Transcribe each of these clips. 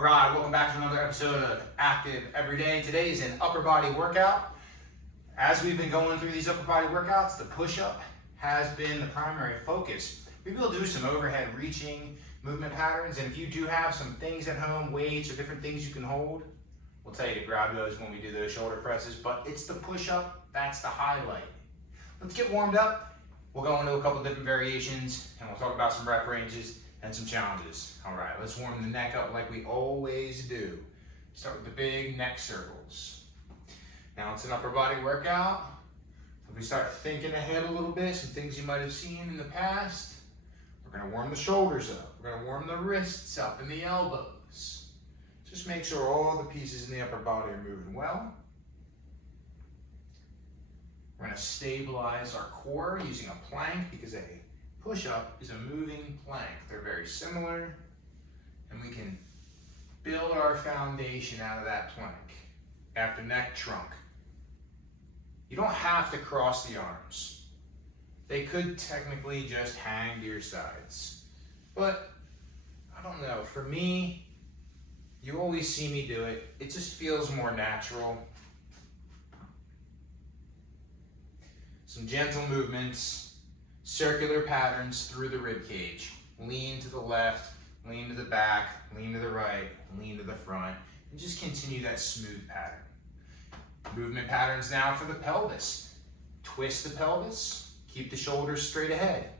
All right, welcome back to another episode of Active Everyday. Today is an upper body workout. As we've been going through these upper body workouts, the push-up has been the primary focus. We will do some overhead reaching movement patterns, and if you do have some things at home, weights or different things you can hold, we'll tell you to grab those when we do those shoulder presses, but it's the push-up, that's the highlight. Let's get warmed up. We'll go into a couple different variations, and we'll talk about some rep ranges and some challenges. All right, let's warm the neck up like we always do. Start with the big neck circles. Now it's an upper body workout. If we start thinking ahead a little bit, some things you might have seen in the past, we're gonna warm the shoulders up. We're gonna warm the wrists up and the elbows. Just make sure all the pieces in the upper body are moving well. We're gonna stabilize our core using a plank because a push-up is a moving plank. They're very similar, and we can build our foundation out of that plank. After neck, trunk. You don't have to cross the arms. They could technically just hang to your sides. But, I don't know, for me, you always see me do it. It just feels more natural. Some gentle movements. Circular patterns through the rib cage. Lean to the left, lean to the back, lean to the right, lean to the front, and just continue that smooth pattern. Movement patterns now for the pelvis. Twist the pelvis, keep the shoulders straight ahead.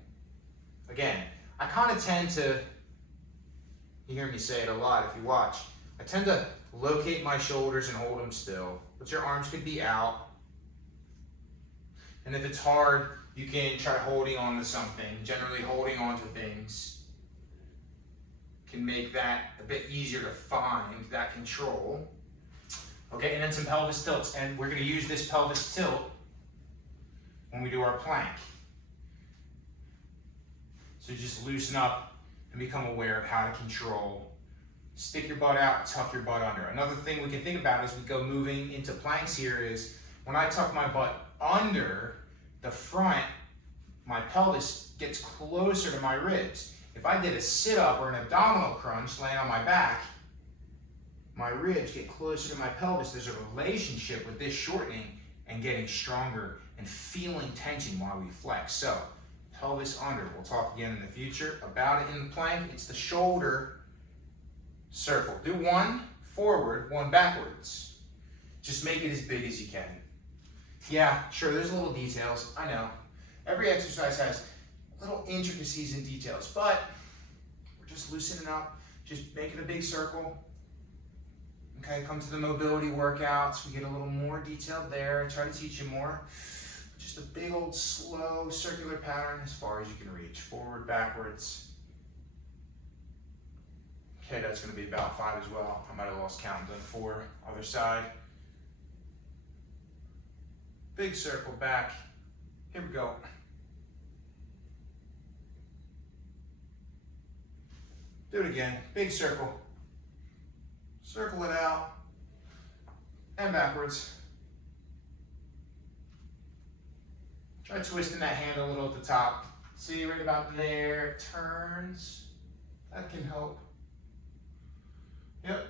Again, I kind of tend to, you hear me say it a lot if you watch, I tend to locate my shoulders and hold them still, but your arms could be out. And if it's hard, you can try holding on to something. Generally, holding on to things can make that a bit easier to find, that control. Okay, and then some pelvis tilts. And we're gonna use this pelvis tilt when we do our plank. So just loosen up and become aware of how to control. Stick your butt out, tuck your butt under. Another thing we can think about as we go moving into planks here is when I tuck my butt under the front, my pelvis gets closer to my ribs. If I did a sit-up or an abdominal crunch laying on my back, my ribs get closer to my pelvis. There's a relationship with this shortening and getting stronger and feeling tension while we flex. So, pelvis under. We'll talk again in the future about it in the plank. It's the shoulder circle. Do one forward, one backwards. Just make it as big as you can. Yeah, sure, there's little details, I know. Every exercise has little intricacies and details, but we're just loosening up, just making a big circle. Okay, come to the mobility workouts, we get a little more detailed there, try to teach you more. Just a big old slow circular pattern as far as you can reach. Forward, backwards. Okay, that's gonna be about 5 as well. I might have lost count, done 4, other side. Big circle back. Here we go. Do it again. Big circle. Circle it out. And backwards. Try twisting that hand a little at the top. See, right about there. Turns. That can help. Yep.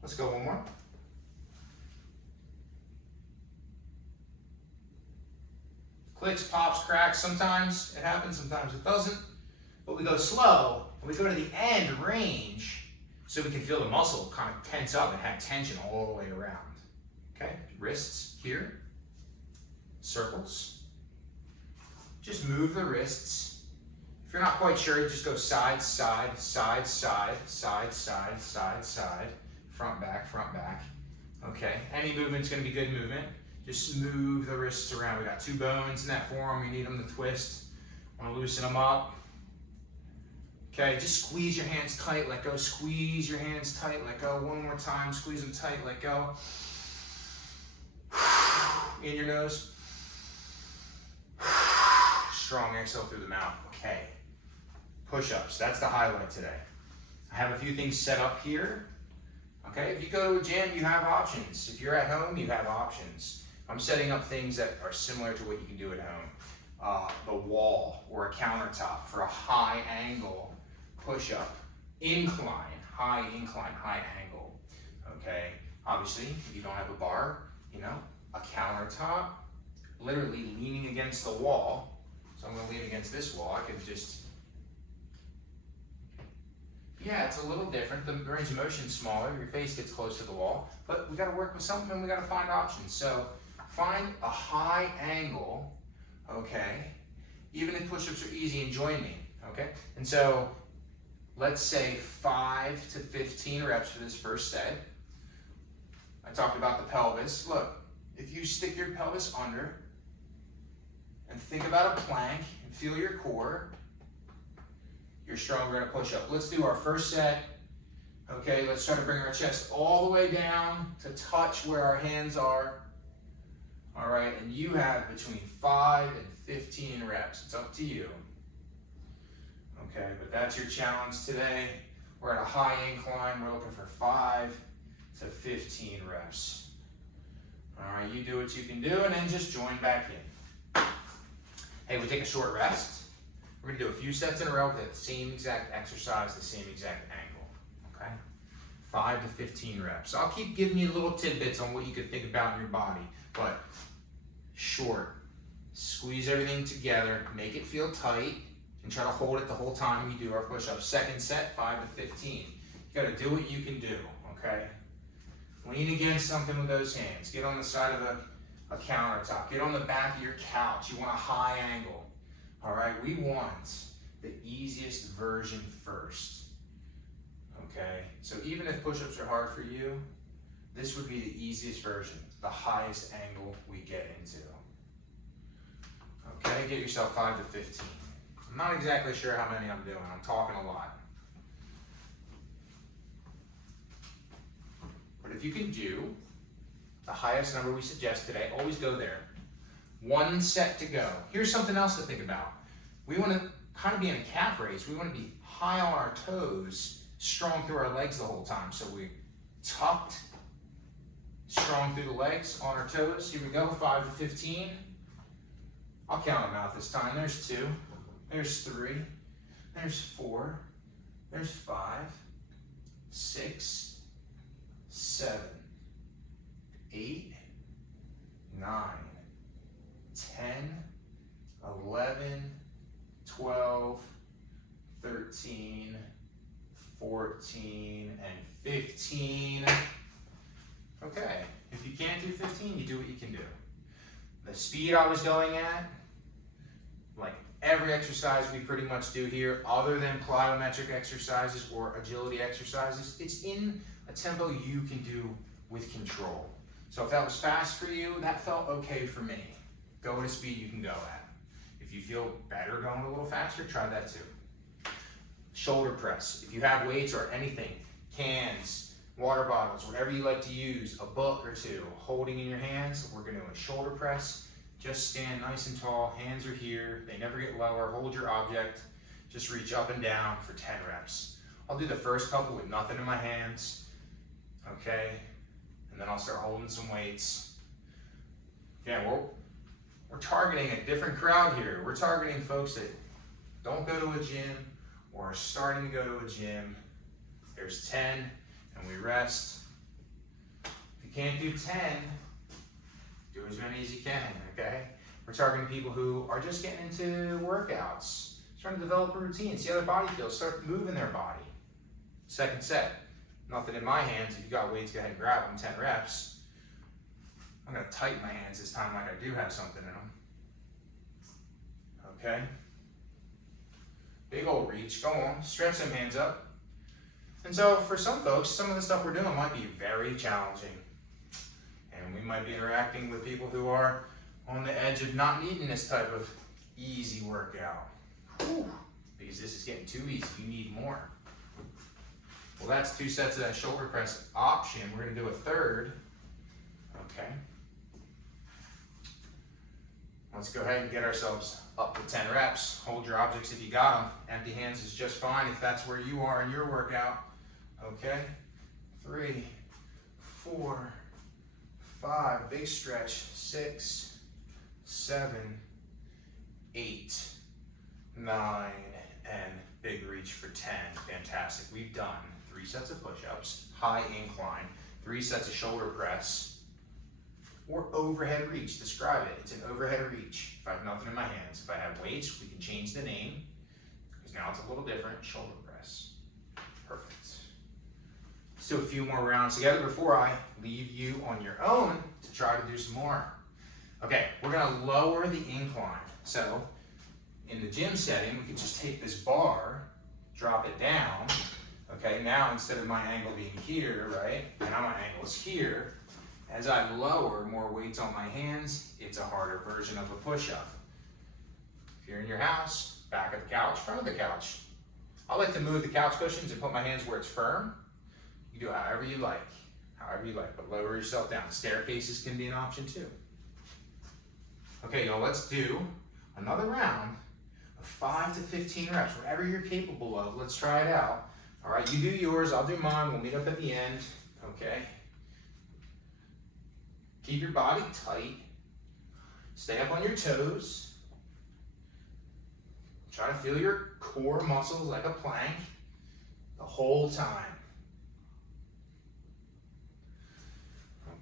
Let's go one more. Clicks, pops, cracks, sometimes it happens, sometimes it doesn't. But we go slow, and we go to the end range so we can feel the muscle kind of tense up and have tension all the way around. Okay, wrists here, circles. Just move the wrists. If you're not quite sure, just go side, side, side, side, side, side, side, side, front, back, front, back. Okay, any movement's gonna be good movement. Just move the wrists around. We got 2 bones in that forearm. We need them to twist. Want to loosen them up. Okay, just squeeze your hands tight, let go. Squeeze your hands tight, let go. One more time, squeeze them tight, let go. In your nose. Strong exhale through the mouth. Okay, push-ups, that's the highlight today. I have a few things set up here. Okay, if you go to a gym, you have options. If you're at home, you have options. I'm setting up things that are similar to what you can do at home. The wall or a countertop for a high angle push-up. Incline, high incline, high angle. Okay, obviously, if you don't have a bar, you know, a countertop, literally leaning against the wall. So I'm gonna lean against this wall. I can just, yeah, it's a little different. The range of motion is smaller. Your face gets close to the wall, but we gotta work with something and we gotta find options. So find a high angle, okay? Even if push-ups are easy, and join me, okay? And so let's say 5 to 15 reps for this first set. I talked about the pelvis. Look, if you stick your pelvis under and think about a plank and feel your core, you're stronger in a push-up. Let's do our first set. Okay, let's try to bring our chest all the way down to touch where our hands are. All right, and you have between 5 and 15 reps. It's up to you. Okay, but that's your challenge today. We're at a high incline. We're looking for 5 to 15 reps. All right, you do what you can do and then just join back in. Hey, we take a short rest. We're gonna do a few sets in a row with the same exact exercise, the same exact angle, okay? 5 to 15 reps. So I'll keep giving you little tidbits on what you could think about in your body, but short. Squeeze everything together, make it feel tight, and try to hold it the whole time we do our push-ups. Second set, 5 to 15. You gotta do what you can do, okay? Lean against something with those hands. Get on the side of a countertop. Get on the back of your couch. You want a high angle. All right, we want the easiest version first. Okay, so even if push-ups are hard for you, this would be the easiest version, the highest angle we get into. Okay, get yourself 5 to 15. I'm not exactly sure how many I'm doing. I'm talking a lot. But if you can do the highest number we suggest today, always go there. 1 set to go. Here's something else to think about. We want to kind of be in a calf raise. We want to be high on our toes, strong through our legs the whole time. So we tucked, strong through the legs, on our toes. Here we go, 5 to 15. I'll count them out this time. There's 2, there's 3, there's 4, there's 5, 6, 7, 8, 9, 10, 11, 12, 13, 14, and 15. Okay, if you can't do 15, you do what you can do. The speed I was going at, like every exercise we pretty much do here, other than plyometric exercises or agility exercises, it's in a tempo you can do with control. So if that was fast for you, that felt okay for me. Go at a speed you can go at. If you feel better going a little faster, try that too. Shoulder press. If you have weights or anything, cans, water bottles, whatever you like to use, a book or two, holding in your hands, we're gonna do a shoulder press. Just stand nice and tall, hands are here, they never get lower, hold your object, just reach up and down for 10 reps. I'll do the first couple with nothing in my hands, okay? And then I'll start holding some weights. Yeah, we're targeting a different crowd here. We're targeting folks that don't go to a gym or are starting to go to a gym. There's 10, and we rest. If you can't do 10, do as many as you can, okay? We're targeting people who are just getting into workouts, trying to develop a routine, see how their body feels, start moving their body. Second set, nothing in my hands. If you got weights, go ahead and grab them, 10 reps. I'm gonna tighten my hands this time like I do have something in them. Okay? Big old reach, go on, stretch them hands up. And so for some folks, some of the stuff we're doing might be very challenging. And we might be interacting with people who are on the edge of not needing this type of easy workout. Whew. Because this is getting too easy, you need more. Well, that's 2 sets of that shoulder press option. We're gonna do a third, okay? Let's go ahead and get ourselves up to 10 reps. Hold your objects if you got them. Empty hands is just fine if that's where you are in your workout. Okay, 3, 4, 5, big stretch, 6, 7, 8, 9, and big big reach for 10, fantastic. We've done 3 sets of push-ups, high incline, 3 sets of shoulder press, or overhead reach. Describe it. It's an overhead reach. If I have nothing in my hands, if I have weights, we can change the name, because now it's a little different. Shoulder press. Perfect. Let's do a few more rounds together before I leave you on your own to try to do some more. Okay, we're gonna lower the incline. So, in the gym setting, we could just take this bar, drop it down. Okay, now instead of my angle being here, right, and now my angle is here, as I lower more weights on my hands, it's a harder version of a push-up. If you're in your house, back of the couch, front of the couch. I like to move the couch cushions and put my hands where it's firm. You do however you like, but lower yourself down. Staircases can be an option too. Okay, y'all, let's do another round of 5 to 15 reps, whatever you're capable of. Let's try it out. All right, you do yours, I'll do mine. We'll meet up at the end, okay? Keep your body tight. Stay up on your toes. Try to feel your core muscles like a plank the whole time.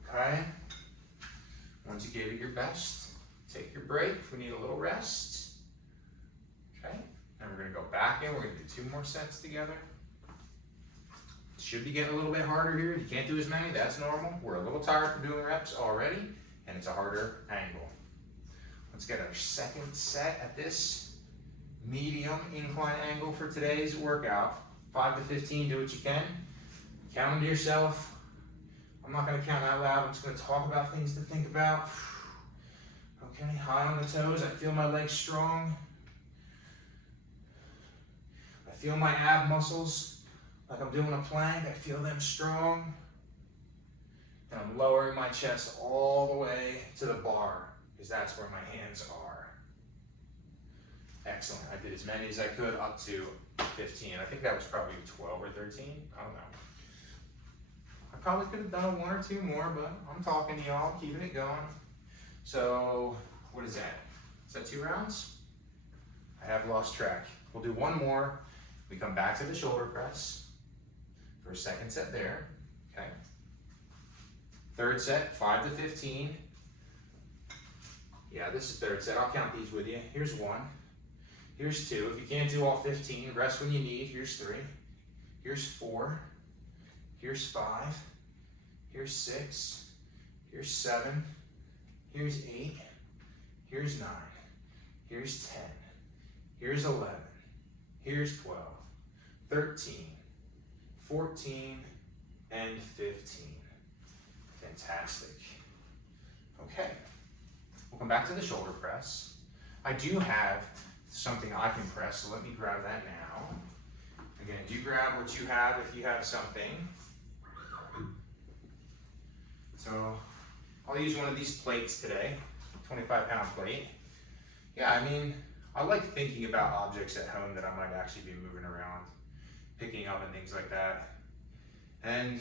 Okay? Once you gave it your best, take your break. We need a little rest. Okay? And we're going to go back in. We're going to do 2 more sets together. Should be getting a little bit harder here. You can't do as many, that's normal. We're a little tired from doing reps already, and it's a harder angle. Let's get our second set at this medium incline angle for today's workout. 5 to 15, do what you can. Count them to yourself. I'm not gonna count out loud, I'm just gonna talk about things to think about. Okay, high on the toes, I feel my legs strong. I feel my ab muscles. Like I'm doing a plank, I feel them strong. And I'm lowering my chest all the way to the bar, because that's where my hands are. Excellent, I did as many as I could up to 15. I think that was probably 12 or 13, I don't know. I probably could have done 1 or 2 more, but I'm talking to y'all, keeping it going. So, what is that? Is that 2 rounds? I have lost track. We'll do 1 more. We come back to the shoulder press. For a second set there, okay. Third set, 5 to 15. Yeah, this is third set. I'll count these with you. Here's 1. Here's 2. If you can't do all 15, rest when you need. Here's 3. Here's 4. Here's 5. Here's 6. Here's 7. Here's 8. Here's 9. Here's 10. Here's 11. Here's 12. 13. 14 and 15. Fantastic. Okay, we'll come back to the shoulder press. I do have something I can press, so let me grab that now. Again, you grab what you have if you have something. So I'll use one of these plates today, 25-pound plate. Yeah, I mean, I like thinking about objects at home that I might actually be moving around, picking up and things like that. And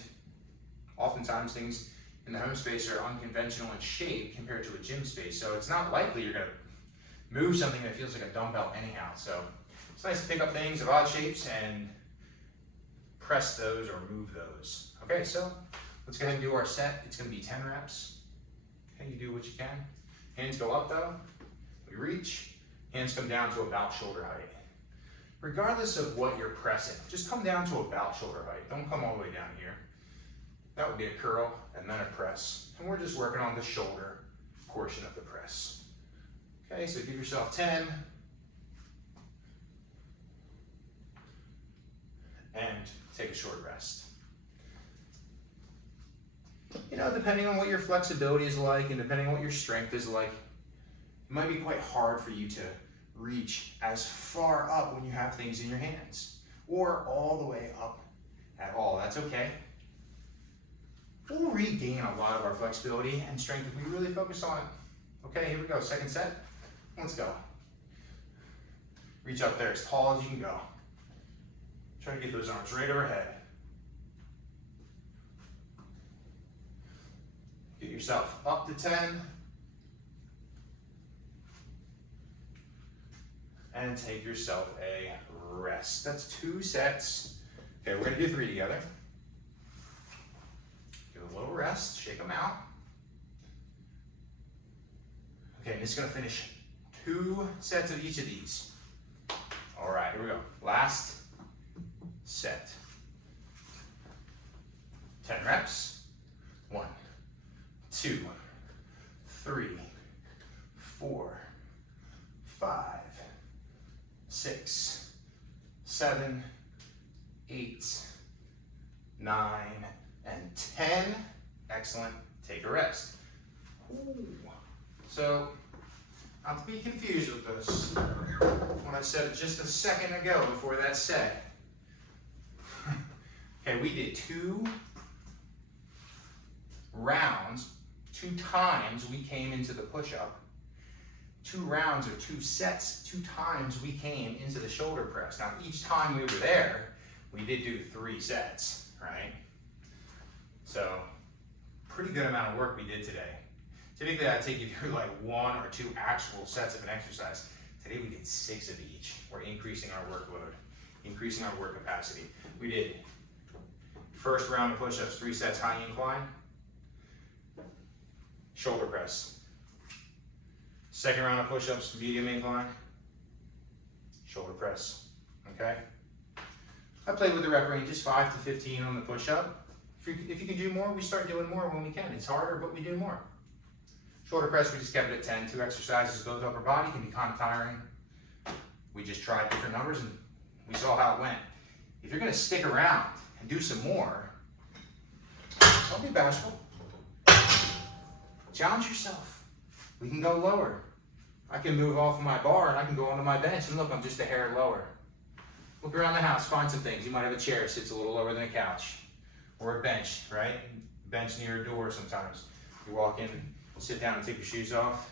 oftentimes things in the home space are unconventional in shape compared to a gym space. So it's not likely you're gonna move something that feels like a dumbbell anyhow. So it's nice to pick up things of odd shapes and press those or move those. Okay, so let's go ahead and do our set. It's gonna be 10 reps. Okay, you do what you can. Hands go up though, we reach, hands come down to about shoulder height. Regardless of what you're pressing, just come down to about shoulder height. Don't come all the way down here. That would be a curl and then a press. And we're just working on the shoulder portion of the press. Okay, so give yourself 10. And take a short rest. You know, depending on what your flexibility is like and depending on what your strength is like, it might be quite hard for you to reach as far up when you have things in your hands, or all the way up at all. That's okay. We'll regain a lot of our flexibility and strength if we really focus on it. Okay, here we go, second set. Let's go. Reach up there as tall as you can go. Try to get those arms right overhead. Get yourself up to 10. and take yourself a rest. That's 2 sets. Okay, we're gonna do 3 together. Give a little rest, shake them out. Okay, and it's gonna finish 2 sets of each of these. All right, here we go. Last set. 10 reps. 1, 2, 3, 4, 5, 6, 7, 8, 9, and 10. Excellent. Take a rest. Ooh. So, not to be confused with this, when I said it just a second ago before that set. Okay, we did 2 rounds, 2 times we came into the push-up. 2 rounds or 2 sets, 2 times we came into the shoulder press. Now, each time we were there, we did do 3 sets, right? So, pretty good amount of work we did today. Typically, I'd take you through like 1 or 2 actual sets of an exercise. Today, we did 6 of each. We're increasing our workload, increasing our work capacity. We did first round of push-ups, 3 sets, high incline, shoulder press. Second round of push-ups, medium incline, shoulder press, okay? I played with the rep ranges, 5 to 15 on the push-up. If you can do more, we start doing more when we can. It's harder, but we do more. Shoulder press, we just kept it at 10. 2 exercises, both upper body, can be kind of tiring. We just tried different numbers and we saw how it went. If you're gonna stick around and do some more, don't be bashful. Challenge yourself. We can go lower. I can move off of my bar and I can go onto my bench and look, I'm just a hair lower. Look around the house, find some things. You might have a chair that sits a little lower than a couch. Or a bench, right? Bench near a door sometimes. You walk in, sit down and take your shoes off.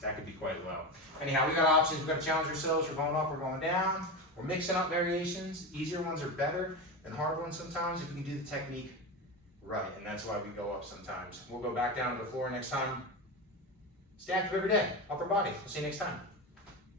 That could be quite low. Anyhow, we got options. We've got to challenge ourselves. We're going up, we're going down. We're mixing up variations. Easier ones are better than hard ones sometimes if we can do the technique right. And that's why we go up sometimes. We'll go back down to the floor next time. Stay active every day. Upper body. We'll see you next time.